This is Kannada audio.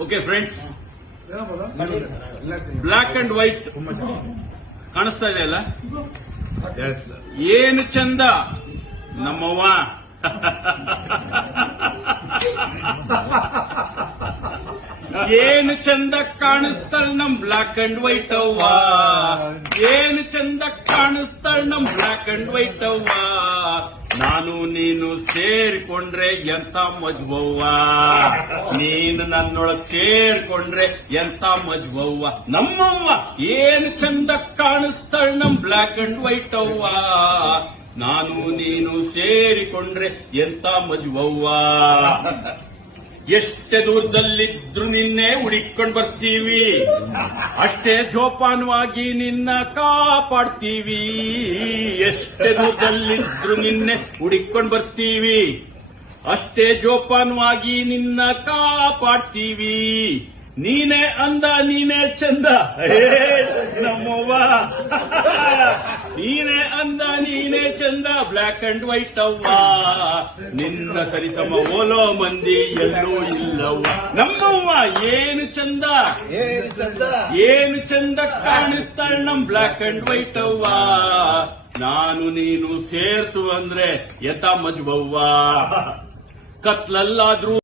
Okay friends black and white ಕಾಣಿಸ್ತಾ ಇದೆ ಅಲ್ಲ? ಏನು ಚಂದ? ನಮ್ಮವ್ವ. ಏನು ಚಂದ ಕಾಣಿಸ್ತಾಳ ನಮ್ ಬ್ಲಾಕ್ ಅಂಡ್ ವೈಟ್ ಅವ್ವ? ಏನು ಚಂದ ಕಾಣಿಸ್ತಾಳ ನಮ್ ಬ್ಲಾಕ್ ಅಂಡ್ ವೈಟ್ ಅವ್ವ? ನಾನು ನೀನು ಸೇರಿಕೊಂಡ್ರೆ ಎಂತ ಮಜ್ಬವ್ವ ನೀನು ನನ್ನೊಳಗೆ ಸೇರಿಕೊಂಡ್ರೆ ಎಂತ ಮಜ್ಬವ್ವ ನಮ್ಮವ್ವ ಏನು ಚಂದ ಕಾಣಿಸ್ತಾಳ ನಮ್ ಬ್ಲಾಕ್ ಅಂಡ್ ವೈಟ್ ಅವ್ವ? ನಾನು ನೀನು ಸೇರಿಕೊಂಡ್ರೆ ಎಂತ ಮಜ್ವವ್ವ? ಎಷ್ಟೇ ದೂರದಲ್ಲಿದ್ರು ನಿನ್ನೆ ಹುಡಿಕೊಂಡ್ ಬರ್ತೀವಿ. ಅಷ್ಟೇ ಜೋಪಾನವಾಗಿ ನಿನ್ನ ಕಾಪಾಡ್ತೀವಿ. ಎಷ್ಟೇ ದೂರದಲ್ಲಿದ್ರು ನಿನ್ನೆ ಹುಡಿಕೊಂಡ್ ಬರ್ತೀವಿ. ಅಷ್ಟೇ ಜೋಪಾನವಾಗಿ ನಿನ್ನ ಕಾಪಾಡ್ತೀವಿ. ನೀನೇ ಅಂದ, ನೀನೇ ಚಂದ. ಹೇ ನಮ್ಮವ್ವ. ನೀನೇ ಅಂದ ನೀನೇ ಚಂದ ಬ್ಲ್ಯಾಕ್ ಅಂಡ್ ವೈಟ್ ಅವ್ವ. ನಿನ್ನ ಸರಿಸಮ ಓಲೋ ಮಂದಿ ಎಲ್ಲೂ ಇಲ್ಲವ್ವ. ನಮ್ಮವ್ವ ಏನು ಚಂದ? ಏನು ಚಂದ? ಕಾಣಿಸ್ತಾಳೆ ನಮ್ ಬ್ಲ್ಯಾಕ್ ಅಂಡ್ ವೈಟ್ ಅವ್ವ. ನಾನು ನೀನು ಸೇರ್ತು ಅಂದ್ರೆ ಯಥ ಮಜ್ವವ್ವ ಕತ್ಲಲ್ಲಾದ್ರೂ